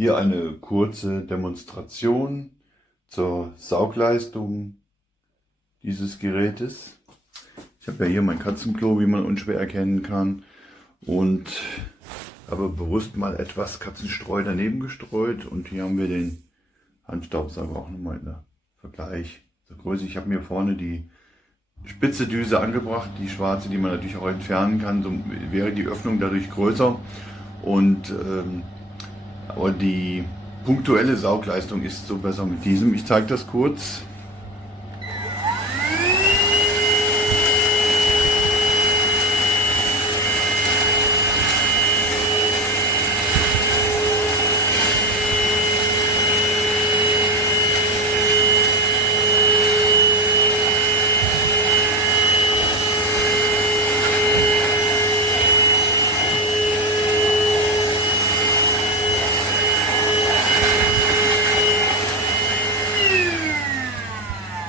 Hier eine kurze Demonstration zur Saugleistung dieses Gerätes. Ich habe ja hier mein Katzenklo, wie man unschwer erkennen kann, und habe bewusst mal etwas Katzenstreu daneben gestreut, und hier haben wir den Handstaubsauger auch nochmal in der Vergleich zur Größe. Ich habe mir vorne die spitze Düse angebracht, die schwarze, die man natürlich auch entfernen kann, so wäre die Öffnung dadurch größer, und aber die punktuelle Saugleistung ist so besser mit diesem. Ich zeige das kurz.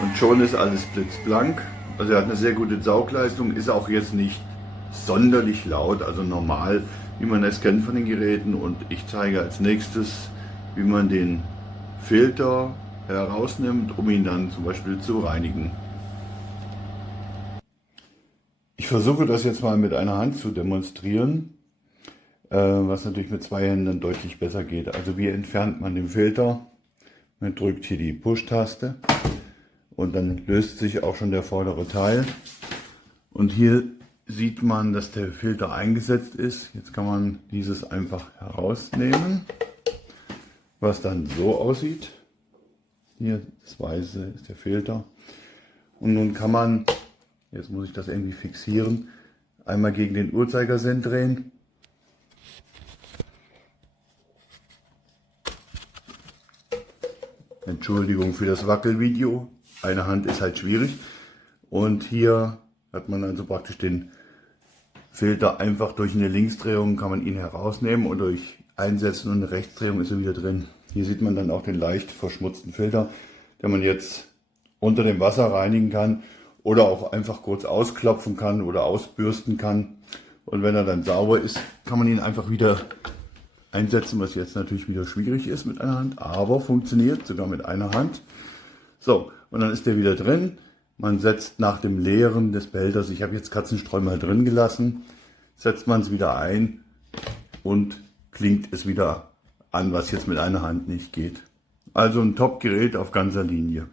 Und schon ist alles blitzblank. Also er hat eine sehr gute Saugleistung, ist auch jetzt nicht sonderlich laut, also normal, wie man es kennt von den Geräten. Und ich zeige als nächstes, wie man den Filter herausnimmt, um ihn dann zum Beispiel zu reinigen. Ich versuche das jetzt mal mit einer Hand zu demonstrieren, was natürlich mit zwei Händen deutlich besser geht. Also wie entfernt man den Filter? Man drückt hier die Push-Taste. Und dann löst sich auch schon der vordere Teil. Und hier sieht man, dass der Filter eingesetzt ist. Jetzt kann man dieses einfach herausnehmen, was dann so aussieht. Hier, das Weiße ist der Filter. Und nun kann man, jetzt muss ich das irgendwie fixieren, einmal gegen den Uhrzeigersinn drehen. Entschuldigung für das Wackelvideo. Eine Hand ist halt schwierig, und hier hat man also praktisch den Filter einfach durch eine Linksdrehung kann man ihn herausnehmen, und durch Einsetzen und eine Rechtsdrehung ist er wieder drin. Hier sieht man dann auch den leicht verschmutzten Filter, den man jetzt unter dem Wasser reinigen kann oder auch einfach kurz ausklopfen kann oder ausbürsten kann. Und wenn er dann sauber ist, kann man ihn einfach wieder einsetzen, was jetzt natürlich wieder schwierig ist mit einer Hand, aber funktioniert sogar mit einer Hand. So, und dann ist der wieder drin. Man setzt nach dem Leeren des Behälters, ich habe jetzt Katzenstreu mal drin gelassen, setzt man es wieder ein und klingt es wieder an, was jetzt mit einer Hand nicht geht. Also ein Top-Gerät auf ganzer Linie.